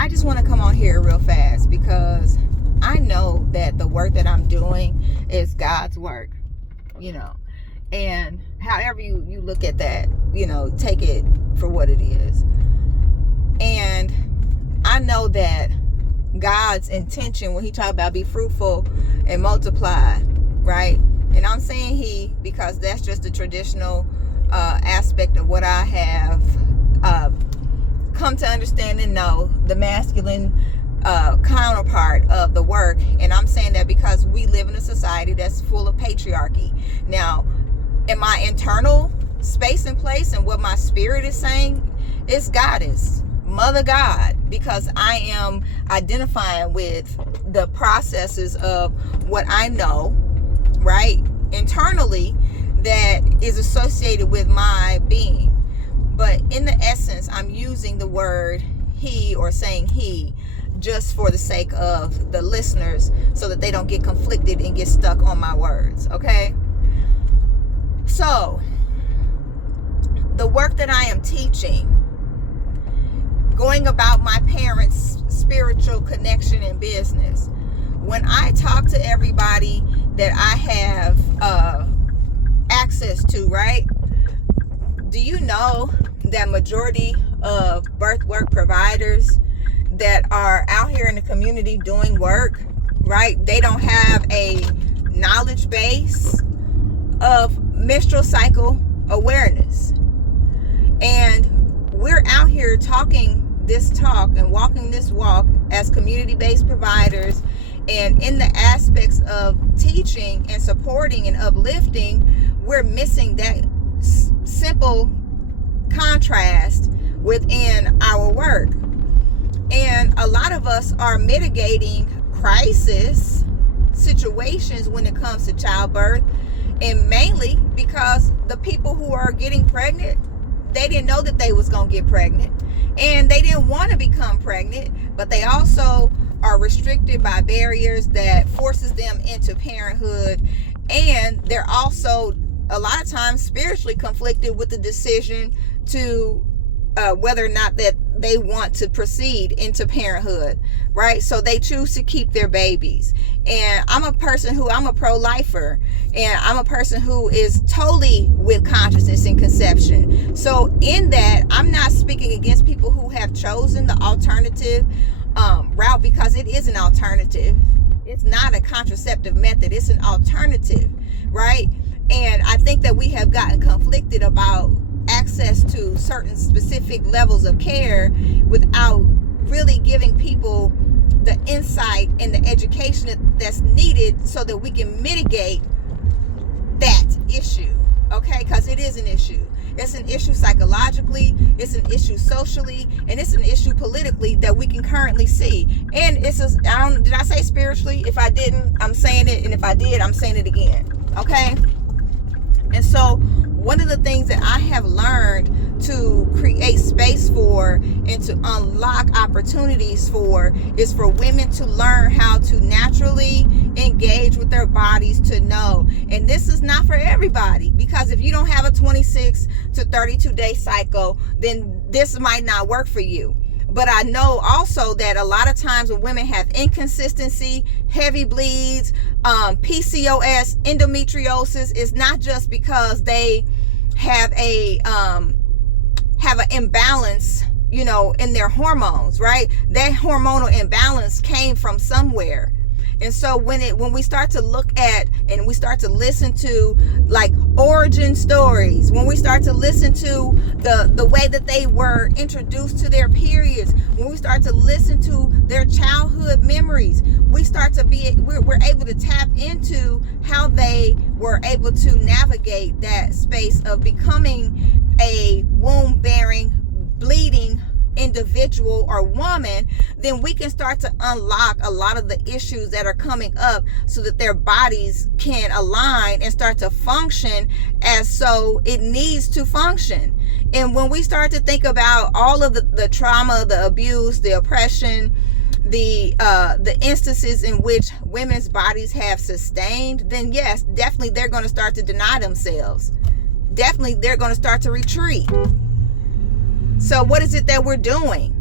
I just want to come on here real fast because I know that the work that I'm doing is God's work, and however you look at that, take it for what it is. And I know that God's intention when he talked about be fruitful and multiply, right? And I'm saying he because that's just the traditional aspect of what I have come to understand and know, the masculine counterpart of the work. And I'm saying that because we live in a society that's full of patriarchy. Now, in my internal space and place and what my spirit is saying, it's Goddess, Mother God, because I am identifying with the processes of what I know, right, internally, that is associated with my being. But in the essence, I'm using the word he or saying he just for the sake of the listeners so that they don't get conflicted and get stuck on my words, okay? So, the work that I am teaching, going about my parents' spiritual connection in business, when I talk to everybody that I have access to, right? Do you know that majority of birth work providers that are out here in the community doing work, right? They don't have a knowledge base of menstrual cycle awareness. And we're out here talking this talk and walking this walk as community-based providers, and in the aspects of teaching and supporting and uplifting, we're missing that simple contrast within our work. And a lot of us are mitigating crisis situations when it comes to childbirth, and mainly because the people who are getting pregnant, they didn't know that they was going to get pregnant, and they didn't want to become pregnant, but they also are restricted by barriers that forces them into parenthood, and they're also a lot of times spiritually conflicted with the decision to whether or not that they want to proceed into parenthood, right? So they choose to keep their babies. And I'm a pro-lifer, and I'm a person who is totally with consciousness and conception. So in that, I'm not speaking against people who have chosen the alternative route, because it is an alternative. It's not a contraceptive method. It's an alternative, right? And I think that we have gotten conflicted about access to certain specific levels of care without really giving people the insight and the education that's needed so that we can mitigate that issue, okay? Because it is an issue. It's an issue psychologically, it's an issue socially, and it's an issue politically that we can currently see. And did I say spiritually? If I didn't, I'm saying it, and if I did, I'm saying it again, okay? And so one of the things that I have learned to create space for and to unlock opportunities for is for women to learn how to naturally engage with their bodies, to know. And this is not for everybody, because if you don't have a 26 to 32 day cycle, then this might not work for you. But I know also that a lot of times when women have inconsistency, heavy bleeds, PCOS, endometriosis, it's not just because they have an imbalance, in their hormones, right? That hormonal imbalance came from somewhere. And so when we start to look at and we start to listen to like origin stories, when we start to listen to the way that they were introduced to their periods, when we start to listen to their childhood memories, we're able to tap into how they were able to navigate that space of becoming a womb-bearing, bleeding individual or woman. Then we can start to unlock a lot of the issues that are coming up so that their bodies can align and start to function as so it needs to function. And when we start to think about all of the trauma, the abuse, the oppression, the instances in which women's bodies have sustained, then yes, definitely they're going to start to deny themselves. Definitely they're going to start to retreat. So what is it that we're doing?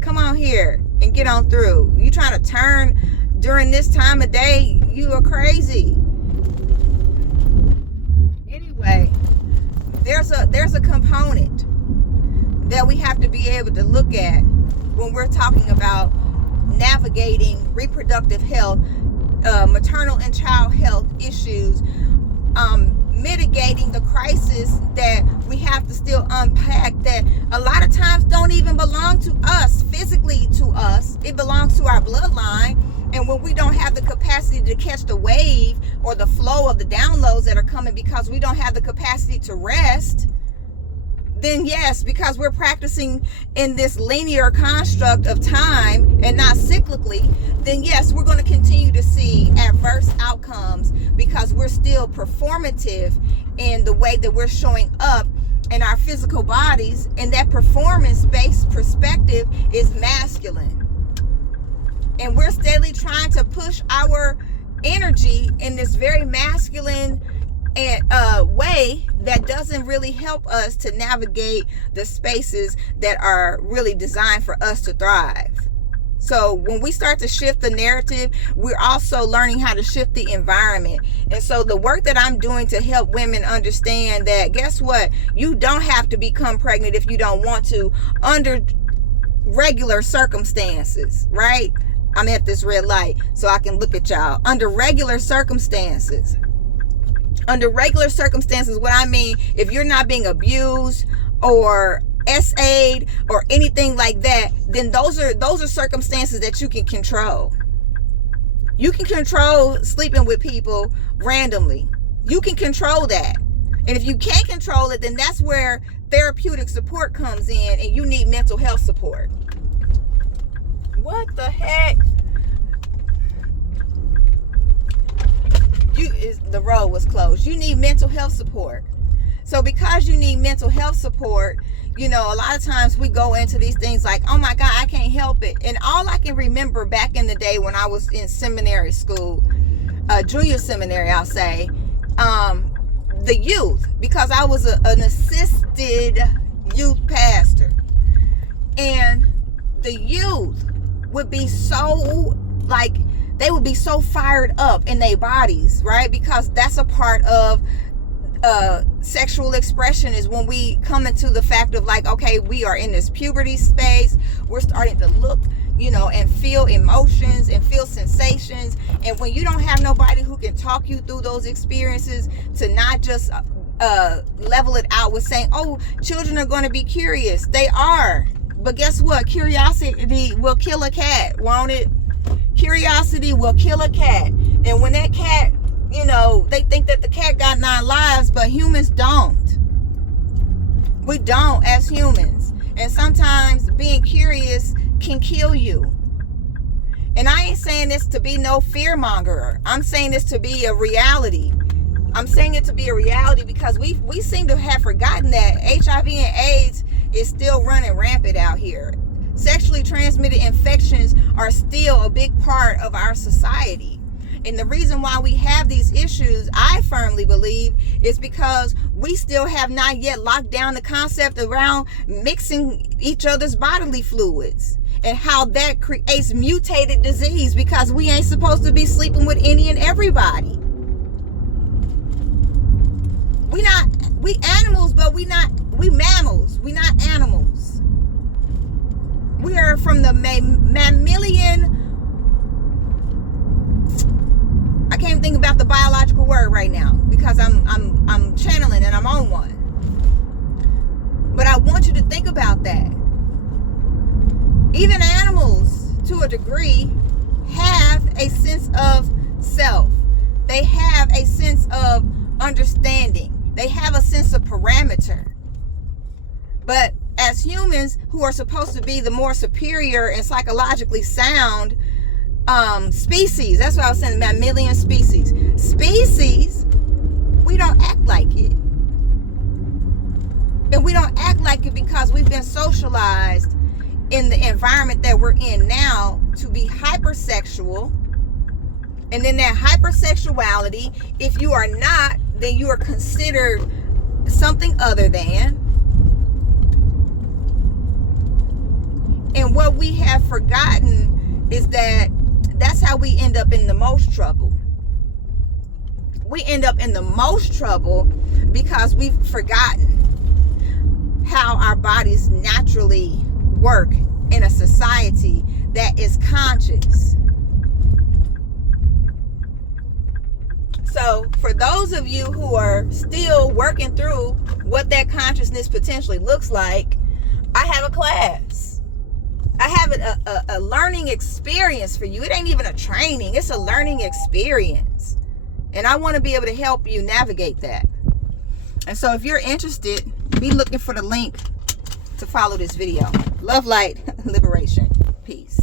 Come on here and get on through. You trying to turn during this time of day, you are crazy. Anyway, there's a component that we have to be able to look at when we're talking about navigating reproductive health, maternal and child health issues, mitigating the crisis that we have to still unpack, that a lot of times don't even belong to us, physically to us. It belongs to our bloodline. And when we don't have the capacity to catch the wave or the flow of the downloads that are coming because we don't have the capacity to rest, then yes, because we're practicing in this linear construct of time and not cyclically, then yes, we're going to continue to see adverse outcomes because we're still performative in the way that we're showing up in our physical bodies, and that performance-based perspective is masculine. And we're steadily trying to push our energy in this very masculine way that doesn't really help us to navigate the spaces that are really designed for us to thrive. So when we start to shift the narrative, we're also learning how to shift the environment. And so the work that I'm doing to help women understand that, guess what? You don't have to become pregnant if you don't want to under regular circumstances, right? I'm at this red light so I can look at y'all. Under regular circumstances, what I mean, if you're not being abused or SA'd or anything like that, then those are circumstances that you can control. You can control sleeping with people randomly. You can control that. And if you can't control it, then that's where therapeutic support comes in, and you need mental health support. What the heck? The road was closed. You need mental health support. So because you need mental health support, a lot of times we go into these things like, oh my God, I can't help it. And all I can remember back in the day when I was in seminary school, junior seminary, I'll say, the youth, because I was an assisted youth pastor. And the youth would be so, they would be so fired up in their bodies, right? Because that's a part of sexual expression, is when we come into the fact of okay, we are in this puberty space. We're starting to look, and feel emotions and feel sensations. And when you don't have nobody who can talk you through those experiences, to not just level it out with saying, oh, children are going to be curious. They are. But guess what? Curiosity will kill a cat, won't it? Curiosity will kill a cat. And when that cat, they think that the cat got 9 lives, but humans don't. We don't as humans. And sometimes being curious can kill you. And I ain't saying this to be no fear monger. I'm saying this to be a reality. I'm saying it to be a reality because we seem to have forgotten that HIV and AIDS is still running rampant out here. Sexually transmitted infections are still a big part of our society. And the reason why we have these issues, I firmly believe, is because we still have not yet locked down the concept around mixing each other's bodily fluids and how that creates mutated disease, because we ain't supposed to be sleeping with any and everybody. We animals, but we mammals. We not animals. We are from the mammalian. I can't even think about the biological word right now because I'm channeling and I'm on one. But I want you to think about that. Even animals, to a degree, have a sense of self. They have a sense of understanding. They have a sense of parameter. But as humans, who are supposed to be the more superior and psychologically sound species, that's what I was saying, mammalian species, we don't act like it. And we don't act like it because we've been socialized in the environment that we're in now to be hypersexual. And then that hypersexuality, if you are not, then you are considered something other than. And what we have forgotten is that that's how we end up in the most trouble. We end up in the most trouble because we've forgotten how our bodies naturally work in a society that is conscious. So for those of you who are still working through what that consciousness potentially looks like, I have a class. I have a learning experience for you. It ain't even a training. It's a learning experience. And I want to be able to help you navigate that. And so if you're interested, be looking for the link to follow this video. Love, light, liberation. Peace.